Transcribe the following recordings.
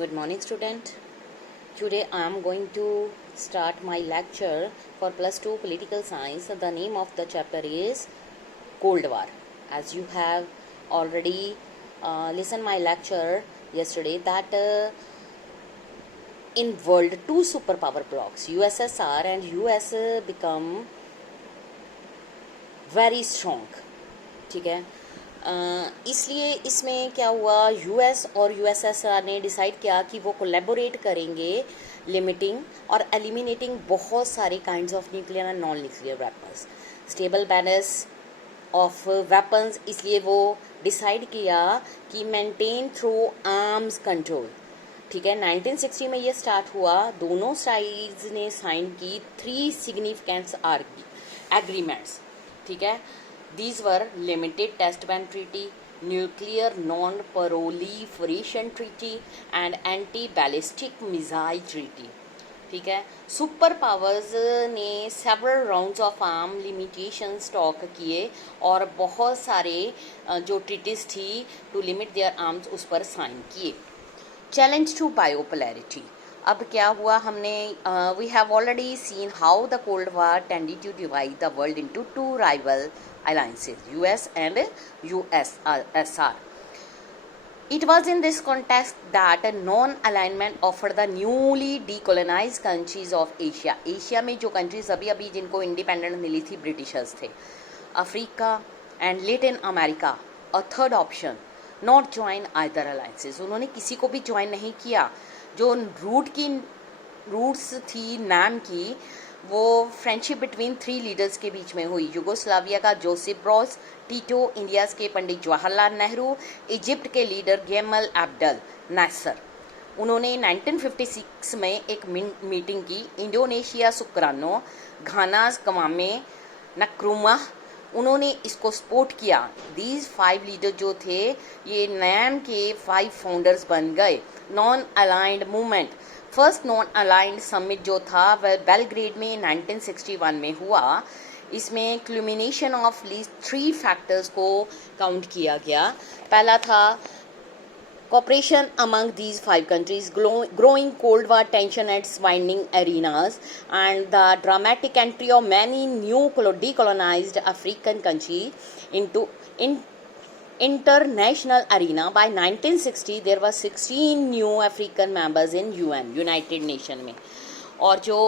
Good morning, student. Today I am going to start my lecture for plus 2 political science. The name of the chapter is Cold War. As you have already listened my lecture yesterday that in world two superpower blocks USSR and US become very strong. ठीक है, इसलिए इसमें क्या हुआ, US और USSR ने decide किया कि वो कोलैबोरेट करेंगे लिमिटिंग और एलिमिनेटिंग बहुत सारे kinds of nuclear and non nuclear weapons, stable balance of weapons. इसलिए वो डिसाइड किया कि मेंटेन थ्रू आर्म्स कंट्रोल। ठीक है, 1960 में ये स्टार्ट हुआ। दोनों साइड्स ने साइन की 3 सिग्निफिकेंट एग्रीमेंट्स। ठीक है, these were limited test ban treaty, nuclear non-proliferation treaty and anti-ballistic missile treaty। ठीक है, सुपर पावर्स ने several rounds of arm limitation stock किए और बहुत सारे जो ट्रीटीज थी टू लिमिट देयर आर्म्स उस पर साइन किए। Challenge to bipolarity. अब क्या हुआ, हमने we have already seen how the cold war tended to divide the world into 2 rival alliances, US and USSR. It was in this context that a non-alignment offered the newly decolonized countries of Asia. Asia में जो countries अभी अभी जिनको independent मिली थी Britishers थे, Africa and Latin America, और third epsilon naught join either alliances. उन्होंने किसी को भी ज्वाइन नहीं किया। जो रूट्स थी नाम की, वो फ्रेंडशिप बिटवीन 3 लीडर्स के बीच में हुई। यूगोस्लाविया का जोसेफ ब्रोज टीटो, इंडिया के पंडित जवाहरलाल नेहरू, इजिप्ट के लीडर गेमल अब्देल नासर। उन्होंने 1956 में एक मीटिंग की। इंडोनेशिया सुकरानो, घाना कवामे नक्रुमाह, उन्होंने इसको सपोर्ट किया। दीज 5 लीडर जो थे ये नैम के 5 फाउंडर्स बन गए। Non aligned movement, first non aligned summit जो था वह बेलग्रेड में 1961 में हुआ। इसमें क्लुमिनेशन ऑफ लीस्ट 3 फैक्टर्स को काउंट किया गया। पहला था cooperation among these 5 countries, growing Cold War tension at winding arenas, and the dramatic entry of many new decolonized African countries into international arena. By 1960 there were 16 new African members in UN, United Nation में, और जो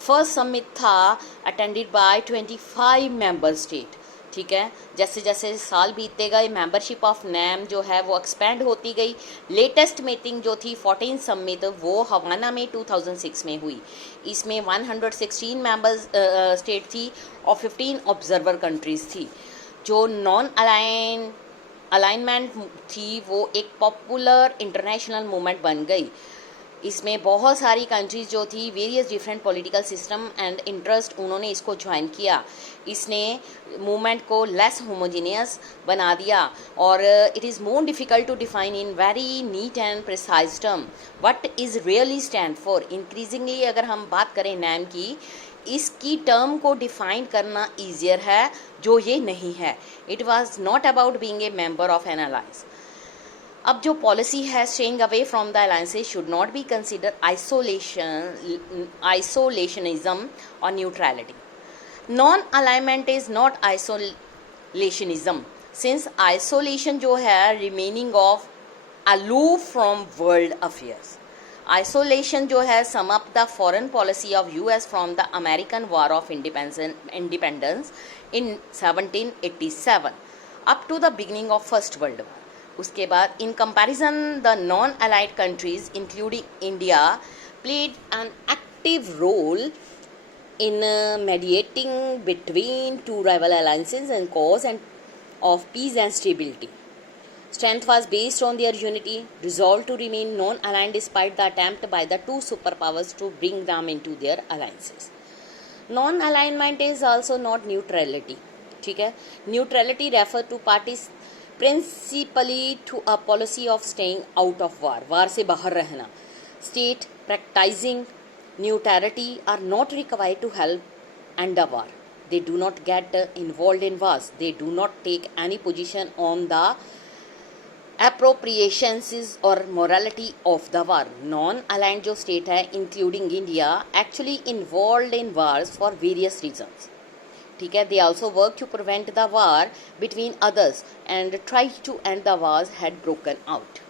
first summit था attended by 25 member state. ठीक है, जैसे जैसे साल बीतते गए मेंबरशिप ऑफ नैम जो है वो एक्सपेंड होती गई। लेटेस्ट मीटिंग जो थी 14 समिट वो हवाना में 2006 में हुई। इसमें 116 मेंबर्स स्टेट थी और 15 ऑब्जर्वर कंट्रीज थी। जो नॉन अलाइनमेंट थी वो एक पॉपुलर इंटरनेशनल मूवमेंट बन गई। इसमें बहुत सारी कंट्रीज जो थी various different political system and interest, उन्होंने इसको ज्वाइन किया। इसने मूवमेंट को लेस होमोजीनियस बना दिया और it is more difficult to define in very neat and precise term what is really stand for. Increasingly अगर हम बात करें नैम की, इसकी टर्म को डिफाइन करना ईजियर है, जो ये नहीं है। It was not about being a member of an alliance. अब जो पॉलिसी है staying away from the alliances should not be consider isolationism और neutrality. Non alignment is not isolationism, since isolation जो है remaining of aloof from world affairs. Isolation जो है sum up the foreign policy of US from the American war of independence in 1787 up to the beginning of first world war. उसके बाद in comparison the non aligned countries including India played an active role in mediating between 2 rival alliances and cause of peace and stability. Strength was based on their unity, resolve to remain non-aligned despite the attempt by the 2 superpowers to bring them into their alliances. Non-alignment is also not neutrality. ठीक है, neutrality refer to parties principally to a policy of staying out of war, war से बाहर रहना। State practicing neutrality are not required to help end a war. They do not get involved in wars. They do not take any position on the appropriations और morality of the war. Non-aligned जो state है including India actually involved in wars for various reasons. ठीक है, they also work to prevent the war between others and tried to end the wars had broken out.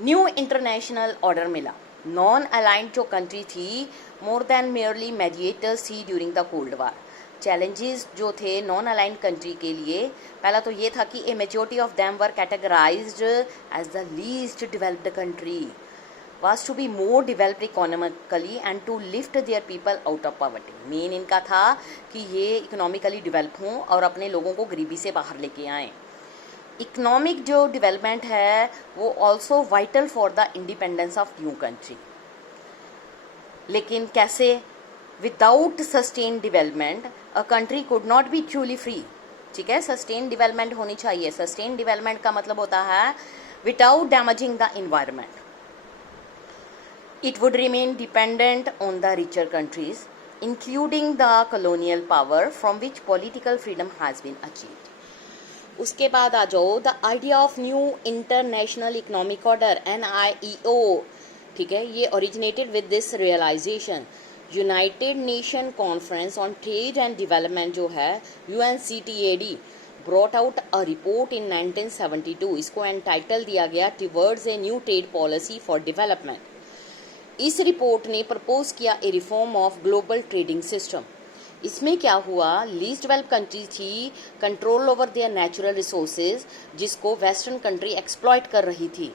New international order मिला. Non aligned जो country थी more than merely mediators थी during the cold war. Challenges जो थे non aligned country के लिए, पहला तो ये था कि a majority of them were categorised as the least developed country, was to be more developed economically and to lift their people out of poverty. Main इनका था कि ये इकोनॉमिकली डेवलप हों और अपने लोगों को गरीबी से बाहर लेके आएँ. इकोनॉमिक जो डेवलपमेंट है वो also vital for the independence of new country. लेकिन कैसे? Without sustain development a country could not be truly free. ठीक है, सस्टेन डेवलपमेंट होनी चाहिए. सस्टेन डेवलपमेंट का मतलब होता है without damaging the environment. It would remain dependent on the richer countries, including the colonial power from which political freedom has been achieved. उसके बाद आ जाओ the idea of new international economic order NIEO. ठीक है, ये originated with this realization. United Nation conference on trade and development जो है UNCTAD brought out a report in 1972. इसको एंटाइटल दिया गया towards a new trade policy for development. इस report ने प्रपोज किया a reform of global trading system. इसमें क्या हुआ, लीस्ट डेवलप कंट्री थी control over their natural resources जिसको वेस्टर्न कंट्री एक्सप्लॉइट कर रही थी.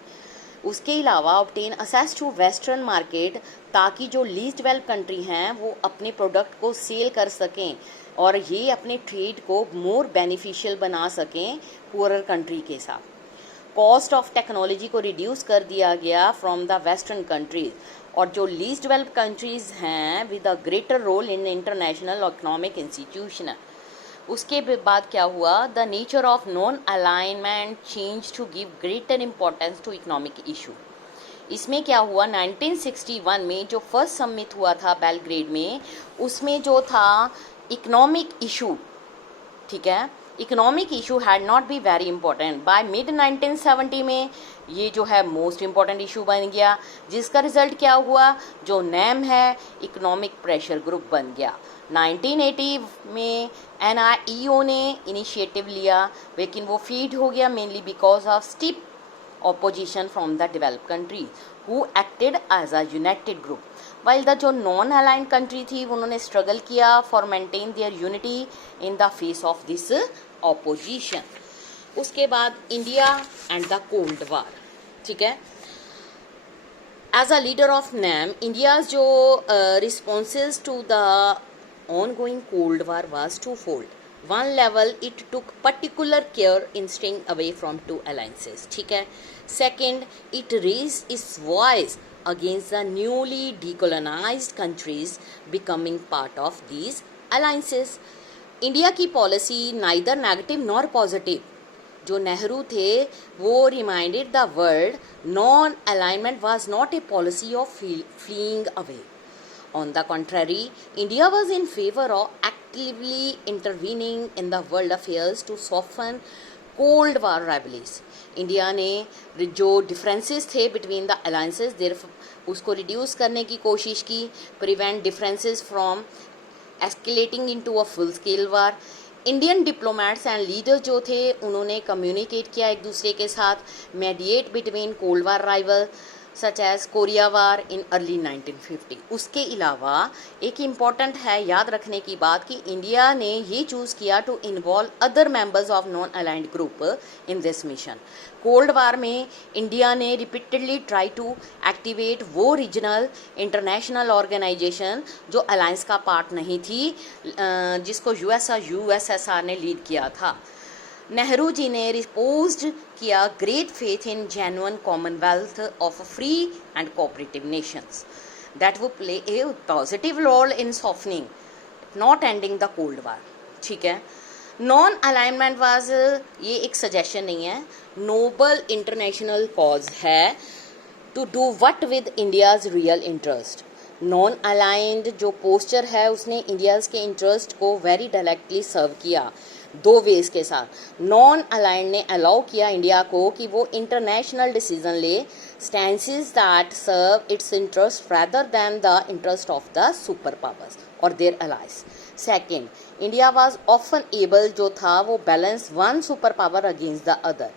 उसके अलावा obtain access to western market ताकि जो लीस्ट डेवलप कंट्री हैं वो अपने प्रोडक्ट को सेल कर सकें और ये अपने ट्रेड को मोर बेनिफिशियल बना सकें पुअरर कंट्री के साथ. कॉस्ट ऑफ टेक्नोलॉजी को रिड्यूस कर दिया गया फ्रॉम द वेस्टर्न कंट्रीज और जो लीस्ट डेवलप कंट्रीज हैं with a greater role in international economic institution. उसके बाद क्या हुआ, the nature of non alignment change to give greater importance to economic issue. इसमें क्या हुआ, 1961 में जो फर्स्ट समिट हुआ था बेलग्रेड में, उसमें जो था इकोनॉमिक इशू, ठीक है, economic issue had not be very important. By mid 1970 में ये जो है मोस्ट इम्पॉर्टेंट इशू बन गया, जिसका रिजल्ट क्या हुआ, जो नेम है इकोनॉमिक प्रेशर ग्रुप बन गया. 1980 में NIEO ने इनिशिएटिव लिया लेकिन वो फीड हो गया mainly because of stiff opposition from the developed countries who acted as a united group. While the जो नॉन अलाइन कंट्री थी उन्होंने स्ट्रगल किया for maintain their unity in the face of this opposition. उसके बाद India and the cold war. ठीक है, as a leader of NAM, India's जो responses to the ongoing cold war was twofold. One level, it took particular care in staying away from two alliances. ठीक है. Second, it raised its voice against the newly decolonized countries becoming part of these alliances. India की policy neither negative nor positive. जो नेहरू थे वो reminded the world non alignment was not a policy of fleeing away. On the contrary, India was in favor of actively intervening in the world affairs to soften Cold War rivalries. India ने जो differences थे between the alliances उसको reduce करने की कोशिश की, prevent differences from escalating into a full scale war. Indian diplomats and leaders जो थे उन्होंने कम्युनिकेट किया एक दूसरे के साथ, mediate between cold war rival such as Korea war in early 1950. उसके अलावा एक इम्पॉर्टेंट है याद रखने की बात कि इंडिया ने ये चूज़ किया to involve other members of non aligned group in this mission. Cold war में इंडिया ने रिपीटेडली ट्राई टू एक्टिवेट वो रीजनल इंटरनेशनल ऑर्गेनाइजेशन जो अलायंस का पार्ट नहीं थी, जिसको USSR ने लीड किया था. नेहरू जी ने रिपोज्ड किया great faith in genuine commonwealth of free and cooperative nations that would play a positive role in softening not ending the cold war. ठीक है, नॉन अलाइनमेंट वाज ये एक सजेशन नहीं है, नोबल इंटरनेशनल कॉज है to do what with India's real interest. Non aligned जो posture है उसने इंडियाज के इंटरेस्ट को वेरी डायरेक्टली सर्व किया. दो वेज के साथ। नॉन अलाइंड ने अलाउ किया इंडिया को कि वो इंटरनेशनल डिसीजन ले, stances that serve its interest rather than the interest of the superpowers or their allies. Second, India was often able जो था वो balance one superpower against the other.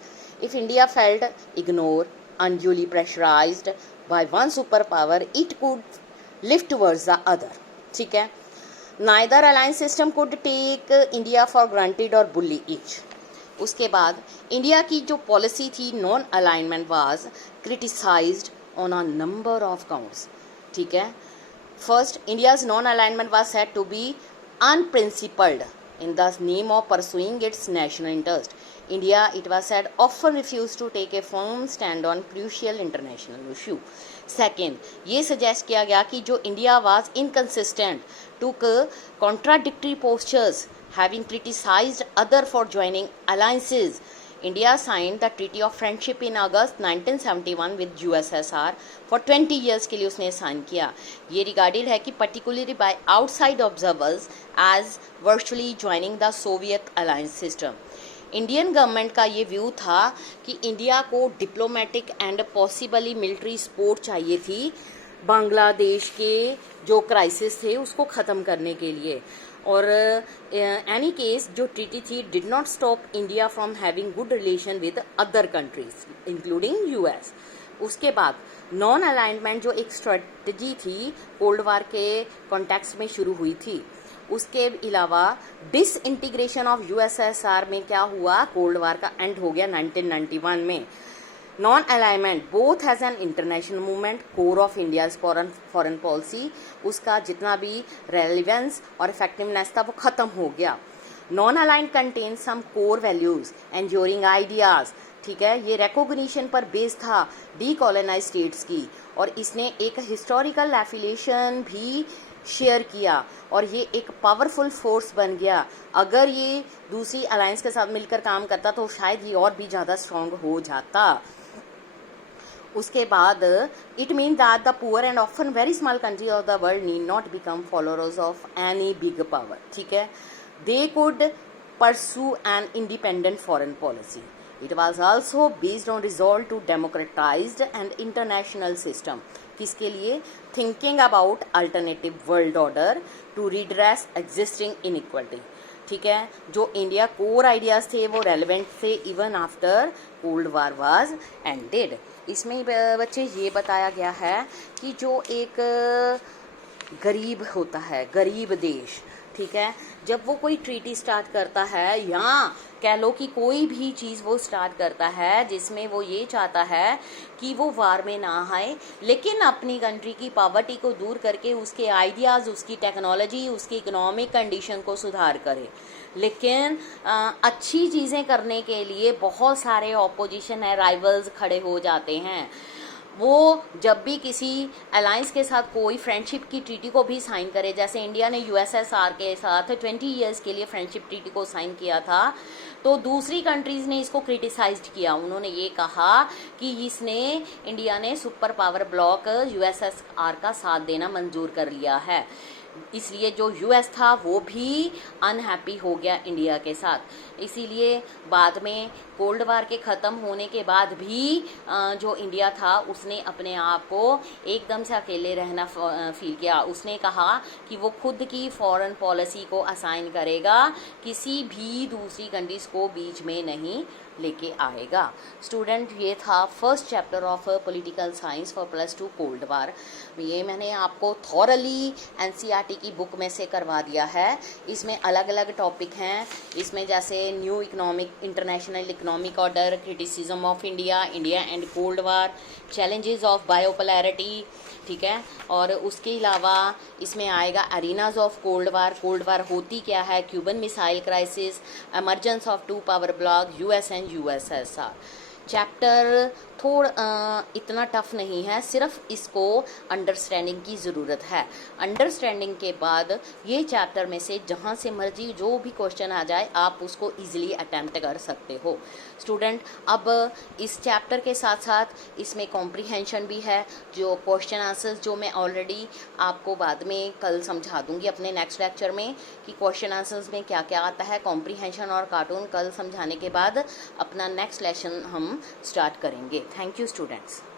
If India felt ignored, unduly pressurized by one superpower, it could lift towards the other. ठीक है. Neither alliance system could take India for granted or bully each. उसके बाद India की जो policy थी non alignment was criticised on a number of counts. ठीक है. First, India's non alignment was said to be unprincipled in the name of pursuing its national interest. India, it was said, often refused to take a firm stand on crucial international issue. Second, ये suggest किया गया कि जो India was inconsistent, took contradictory postures, having criticized other for joining alliances. India signed the Treaty of Friendship in August 1971 with USSR. For 20 years के लिए उसने sign किया. ये रिगार्डेड है कि particularly by outside observers as virtually joining the Soviet alliance system. Indian government का ये view था कि इंडिया को diplomatic and possibly military support चाहिए थी बांग्लादेश के जो क्राइसिस थे उसको ख़त्म करने के लिए. और एनी केस जो ट्रीटी थी did not stop India from having good relation with other countries including US. उसके बाद नॉन अलाइनमेंट जो एक स्ट्रेटजी थी कोल्ड वार के कॉन्टेक्स्ट में शुरू हुई थी. उसके अलावा डिसइंटीग्रेशन ऑफ यूएसएसआर में क्या हुआ, कोल्ड वार का एंड हो गया 1991 में. Non alignment both has an international movement core of India's foreign policy, उसका जितना भी रेलिवेंस और इफेक्टिवनेस था वो खत्म हो गया. Non align contain some core values enduring ideas. ठीक है, ये रिकॉग्निशन पर बेस था डीकोलोनाइज स्टेट्स की और इसने एक हिस्टोरिकल एफिलिएशन भी शेयर किया और ये एक पावरफुल फोर्स बन गया. अगर ये दूसरी अलायंस के साथ मिलकर काम करता तो शायद ये और भी ज़्यादा स्ट्रॉन्ग हो जाता. उसके बाद it mean that the poor and often very small country of the world need not become followers of any big power. ठीक है, they could pursue an independent foreign policy. It was also based on resolve to democratized and international system. किसके लिए? Thinking about alternative world order to redress existing inequality. ठीक है, जो India core ideas थे वो relevant थे even after cold war was ended. इसमें बच्चे ये बताया गया है कि जो एक गरीब होता है, गरीब देश, ठीक है, जब वो कोई ट्रीटी स्टार्ट करता है या कह लो कि कोई भी चीज़ वो स्टार्ट करता है जिसमें वो ये चाहता है कि वो वार में ना आए लेकिन अपनी कंट्री की पॉवर्टी को दूर करके उसके आइडियाज़, उसकी टेक्नोलॉजी, उसकी इकोनॉमिक कंडीशन को सुधार करे. लेकिन अच्छी चीज़ें करने के लिए बहुत सारे ऑपोजिशन है, राइवल्स खड़े हो जाते हैं. वो जब भी किसी अलायंस के साथ कोई फ्रेंडशिप की ट्रीटी को भी साइन करे, जैसे इंडिया ने यूएसएसआर के साथ 20 इयर्स के लिए फ्रेंडशिप ट्रीटी को साइन किया था, तो दूसरी कंट्रीज़ ने इसको क्रिटिसाइज्ड किया. उन्होंने ये कहा कि इंडिया ने सुपर पावर ब्लॉक यूएसएसआर का साथ देना मंजूर कर लिया है. इसलिए जो यूएस था वो भी अनहैप्पी हो गया इंडिया के साथ. इसीलिए बाद में कोल्ड वार के ख़त्म होने के बाद भी जो इंडिया था उसने अपने आप को एकदम से अकेले रहना फील किया. उसने कहा कि वो खुद की फॉरेन पॉलिसी को असाइन करेगा, किसी भी दूसरी कंट्रीज को बीच में नहीं लेके आएगा. स्टूडेंट, ये था first chapter of political science for +2 cold war. ये मैंने आपको थॉरली एनसीईआरटी की बुक में से करवा दिया है. इसमें अलग अलग टॉपिक हैं. इसमें जैसे new economic, international economic order, criticism of India, India and cold war, challenges of bipolarity, ठीक है, और उसके अलावा इसमें आएगा एरिनाज ऑफ कोल्ड वार होती क्या है, Cuban missile crisis, emergence of 2 power block, US and USSR. Chapter इतना टफ नहीं है, सिर्फ इसको अंडरस्टैंडिंग की ज़रूरत है। अंडरस्टैंडिंग के बाद ये चैप्टर में से जहाँ से मर्जी जो भी क्वेश्चन आ जाए आप उसको ईजिली अटैम्प्ट कर सकते हो। स्टूडेंट, अब इस चैप्टर के साथ साथ इसमें कॉम्प्रीहेंशन भी है, जो क्वेश्चन आंसर्स जो मैं ऑलरेडी आपको बाद में कल समझा दूंगी अपने नेक्स्ट लेक्चर में कि क्वेश्चन आंसर्स में क्या क्या आता है। कॉम्प्रीहेंशन और कार्टून कल समझाने के बाद अपना नेक्स्ट लेसन हम स्टार्ट करेंगे। Thank you students.